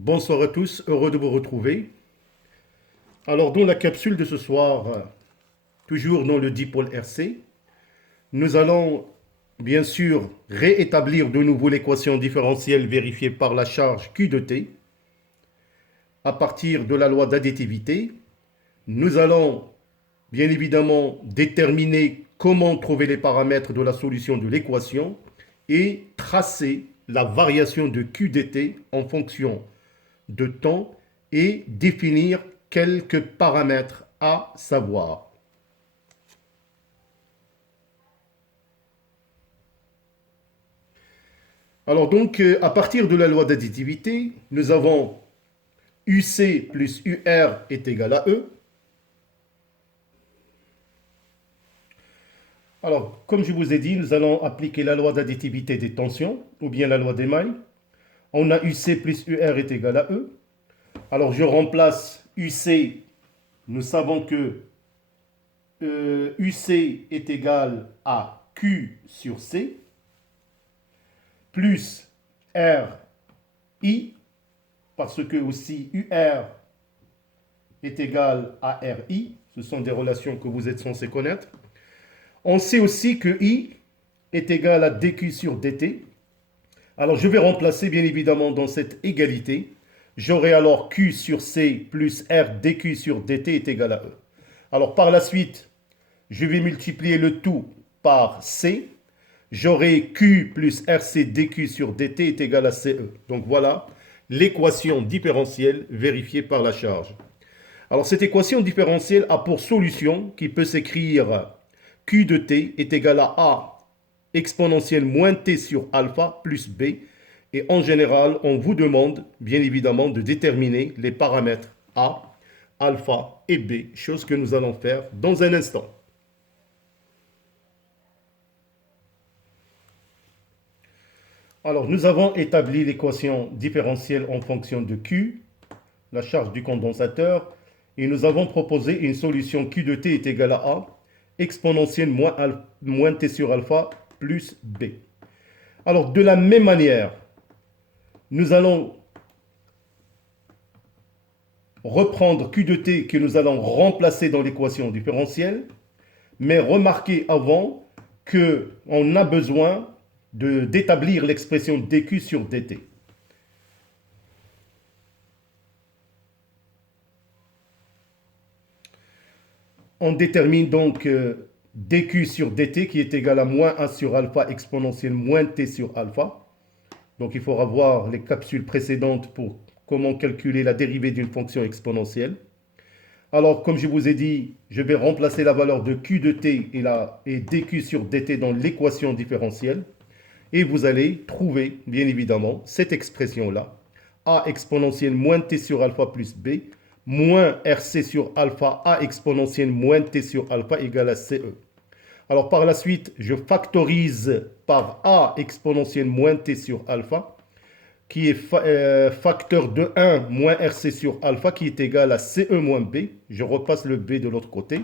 Bonsoir à tous, heureux de vous retrouver. Alors, dans la capsule de ce soir, toujours dans le dipôle RC, nous allons bien sûr réétablir de nouveau l'équation différentielle vérifiée par la charge Q de T à partir de la loi d'additivité. Nous allons bien évidemment déterminer comment trouver les paramètres de la solution de l'équation et tracer la variation de Q dt en fonction de temps et définir quelques paramètres à savoir. Alors donc, à partir de la loi d'additivité, nous avons UC plus UR est égal à E. Alors, comme je vous ai dit, nous allons appliquer la loi d'additivité des tensions, ou bien la loi d'Emaille. On a UC plus UR est égal à E. Alors, je remplace UC. Nous savons que UC est égal à Q sur C, plus RI, parce que aussi UR est égal à RI. Ce sont des relations que vous êtes censés connaître. On sait aussi que I est égal à dQ sur dt. Alors je vais remplacer bien évidemment dans cette égalité. J'aurai alors Q sur C plus R dQ sur dt est égal à E. Alors par la suite, je vais multiplier le tout par C. J'aurai Q plus RC dQ sur dt est égal à CE. Donc voilà l'équation différentielle vérifiée par la charge. Alors cette équation différentielle a pour solution qui peut s'écrire Q de t est égal à A exponentielle moins t sur alpha plus B. Et en général, on vous demande bien évidemment de déterminer les paramètres A, alpha et B, chose que nous allons faire dans un instant. Alors nous avons établi l'équation différentielle en fonction de Q, la charge du condensateur, et nous avons proposé une solution Q de t est égal à A exponentielle moins t sur alpha plus B. Alors de la même manière, nous allons reprendre Q de t que nous allons remplacer dans l'équation différentielle, mais remarquez avant qu'on a besoin d'établir l'expression dQ sur dt. On détermine donc dQ sur dt qui est égal à moins 1 sur alpha exponentielle moins t sur alpha. Donc il faudra voir les capsules précédentes pour comment calculer la dérivée d'une fonction exponentielle. Alors comme je vous ai dit, je vais remplacer la valeur de q de t et dq sur dt dans l'équation différentielle. Et vous allez trouver, bien évidemment, cette expression-là. A exponentielle moins t sur alpha plus b, moins rc sur alpha A exponentielle moins t sur alpha égale à CE. Alors par la suite, je factorise par A exponentielle moins t sur alpha, qui est facteur de 1 moins rc sur alpha, qui est égal à CE moins b. Je repasse le b de l'autre côté.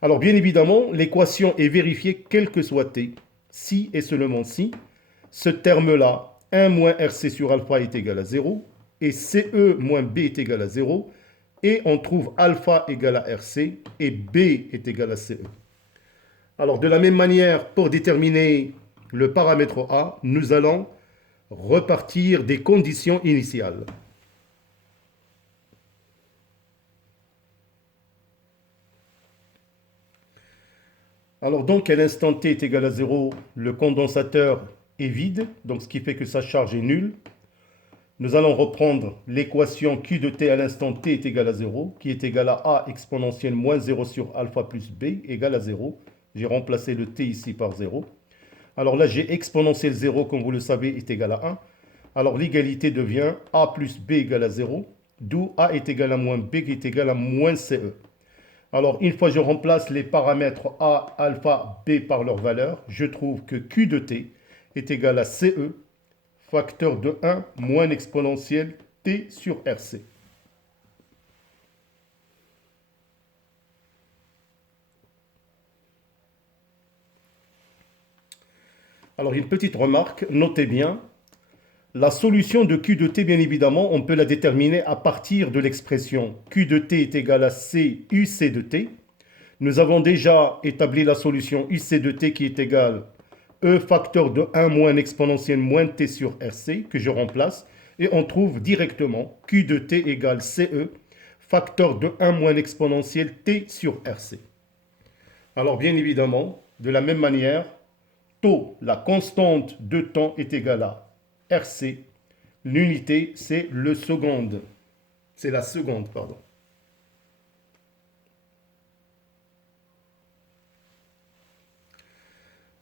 Alors bien évidemment, l'équation est vérifiée quel que soit t, si et seulement si ce terme-là, 1 moins rc sur alpha est égal à 0, et CE moins B est égal à 0, et on trouve alpha égal à RC, et B est égal à CE. Alors de la même manière, pour déterminer le paramètre A, nous allons repartir des conditions initiales. Alors donc à l'instant t est égal à 0, le condensateur est vide, donc ce qui fait que sa charge est nulle. Nous allons reprendre l'équation Q de t à l'instant t est égal à 0, qui est égal à A exponentielle moins 0 sur alpha plus B égale à 0. J'ai remplacé le t ici par 0. Alors là, j'ai exponentielle 0, comme vous le savez, est égal à 1. Alors l'égalité devient A plus B égale à 0, d'où A est égal à moins B qui est égal à moins CE. Alors une fois que je remplace les paramètres A, alpha, B par leur valeur, je trouve que Q de t est égal à CE, facteur de 1 moins exponentielle t sur RC. Alors une petite remarque, notez bien, La solution de Q de t, bien évidemment, on peut la déterminer à partir de l'expression Q de t est égal à C UC de t. Nous avons déjà établi la solution UC de t qui est égale E facteur de 1 moins exponentielle moins t sur RC, que je remplace, et on trouve directement Q de t égale CE, facteur de 1 moins exponentielle t sur RC. Alors bien évidemment, de la même manière, taux, la constante de temps est égale à RC. L'unité, c'est le seconde. C'est la seconde, pardon.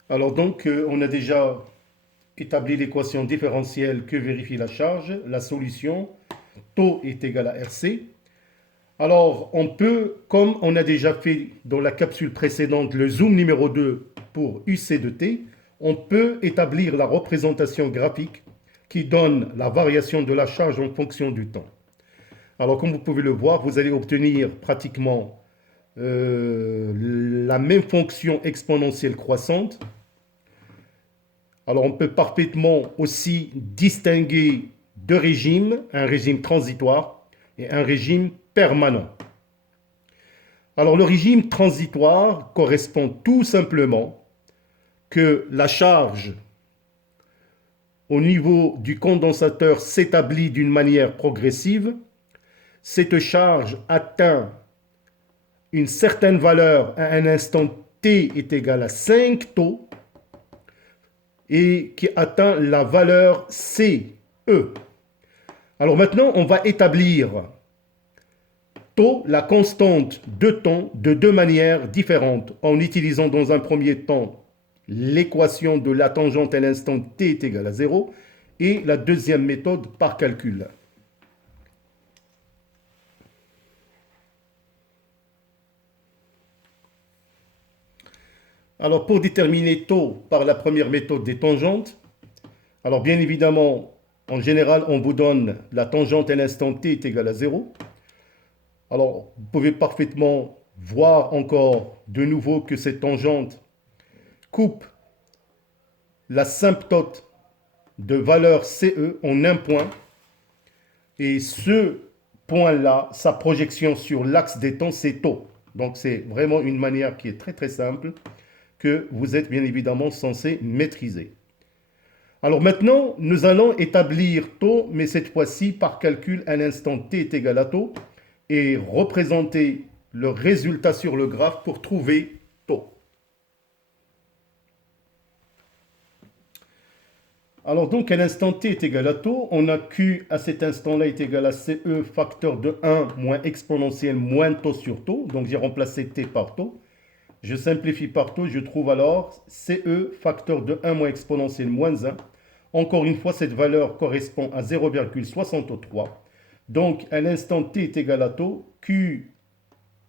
Alors donc, on a déjà établi l'équation différentielle que vérifie la charge. La solution, taux est égal à RC. Alors, on peut, comme on a déjà fait dans la capsule précédente, le zoom numéro 2 pour UC de t, on peut établir la représentation graphique qui donne la variation de la charge en fonction du temps. Alors, comme vous pouvez le voir, vous allez obtenir pratiquement la même fonction exponentielle croissante. Alors, on peut parfaitement aussi distinguer deux régimes, un régime transitoire et un régime permanent. Alors, le régime transitoire correspond tout simplement que la charge au niveau du condensateur s'établit d'une manière progressive. Cette charge atteint une certaine valeur à un instant t est égal à 5 taux et qui atteint la valeur CE. Alors maintenant, on va établir taux, la constante de temps, de deux manières différentes, en utilisant dans un premier temps l'équation de la tangente à l'instant t est égal à 0 et la deuxième méthode par calcul. Alors pour déterminer taux par la première méthode des tangentes, alors bien évidemment, en général, on vous donne la tangente à l'instant t est égale à 0. Alors vous pouvez parfaitement voir encore de nouveau que cette tangente coupe l'asymptote de valeur CE en un point. Et ce point-là, sa projection sur l'axe des temps, c'est taux. Donc c'est vraiment une manière qui est très très simple que vous êtes bien évidemment censé maîtriser. Alors maintenant, nous allons établir taux, mais cette fois-ci par calcul à l'instant t est égal à taux, et représenter le résultat sur le graphe pour trouver taux. Alors donc à l'instant t est égal à taux, on a Q à cet instant-là est égal à CE facteur de 1 moins exponentielle moins taux sur taux. Donc j'ai remplacé t par taux. Je simplifie par taux, je trouve alors CE facteur de 1 moins exponentielle moins 1. Encore une fois, cette valeur correspond à 0,63. Donc, à l'instant t est égal à taux, Q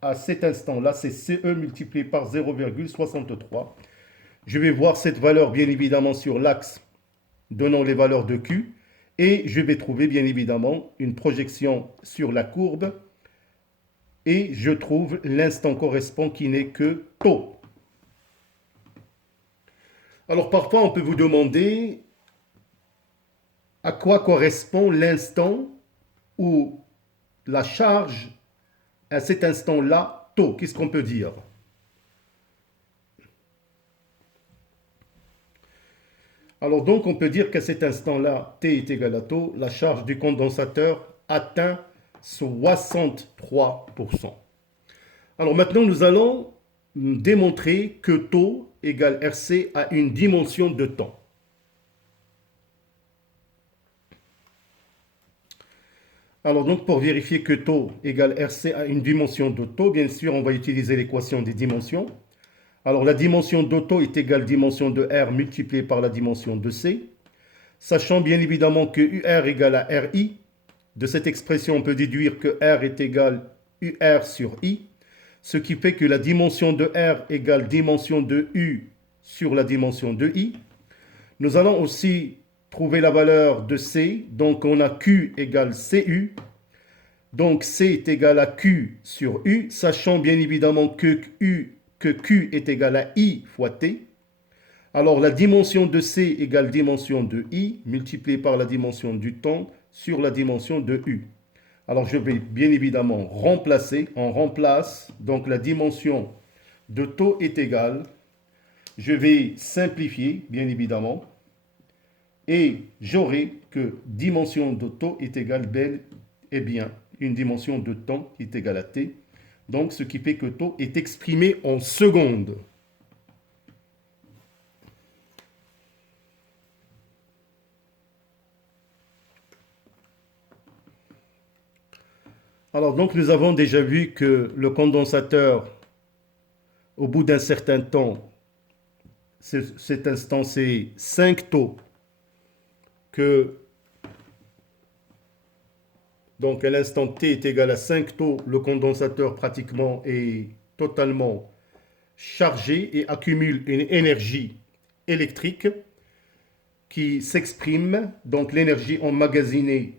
à cet instant-là, c'est CE multiplié par 0,63. Je vais voir cette valeur, bien évidemment, sur l'axe donnant les valeurs de Q. Et je vais trouver, bien évidemment, une projection sur la courbe. Et je trouve l'instant correspond qui n'est que taux. Alors, parfois, on peut vous demander à quoi correspond l'instant où la charge à cet instant-là, taux. Qu'est-ce qu'on peut dire? Alors donc, on peut dire qu'à cet instant-là, t est égal à taux, la charge du condensateur atteint 63%. Alors maintenant, nous allons démontrer que taux égale RC a une dimension de temps. Alors donc, pour vérifier que taux égale RC a une dimension de taux, bien sûr, on va utiliser l'équation des dimensions. Alors la dimension de taux est égale dimension de R multipliée par la dimension de C. Sachant bien évidemment que UR égale à RI, de cette expression, on peut déduire que R est égal UR sur I, ce qui fait que la dimension de R égale dimension de U sur la dimension de I. Nous allons aussi trouver la valeur de C, donc on a Q égale CU, donc C est égal à Q sur U, sachant bien évidemment que Q est égal à I fois T. Alors la dimension de C égale dimension de I multiplié par la dimension du temps sur la dimension de U. Alors je vais bien évidemment remplacer. On remplace donc la dimension de taux est égale. Je vais simplifier bien évidemment. Et j'aurai que dimension de taux est égale bel et bien une dimension de temps qui est égale à t. Donc ce qui fait que taux est exprimé en secondes. Alors donc nous avons déjà vu que le condensateur, au bout d'un certain temps, cet instant c'est 5 taux, que donc à l'instant t est égal à 5 taux, le condensateur pratiquement est totalement chargé et accumule une énergie électrique qui s'exprime, donc l'énergie emmagasinée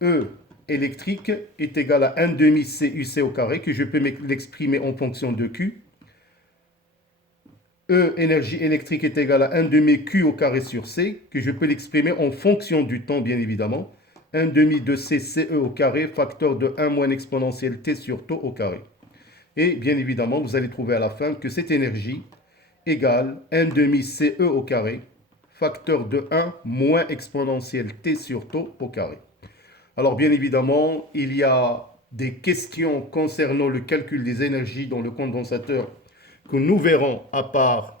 E électrique est égale à 1 demi CUC au carré, que je peux l'exprimer en fonction de Q. E énergie électrique est égale à 1 demi Q au carré sur C, que je peux l'exprimer en fonction du temps bien évidemment. 1 demi de C, CE au carré, facteur de 1 moins exponentielle T sur taux au carré. Et bien évidemment, vous allez trouver à la fin que cette énergie égale 1 demi CE au carré, facteur de 1 moins exponentielle T sur taux au carré. Alors bien évidemment, il y a des questions concernant le calcul des énergies dans le condensateur que nous verrons à part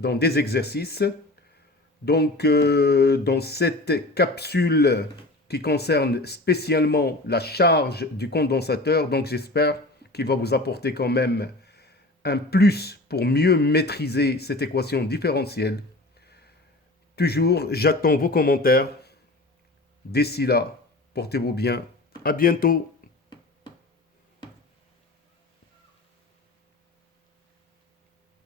dans des exercices. Donc dans cette capsule qui concerne spécialement la charge du condensateur, donc j'espère qu'il va vous apporter quand même un plus pour mieux maîtriser cette équation différentielle. Toujours, j'attends vos commentaires. D'ici là, portez-vous bien. À bientôt.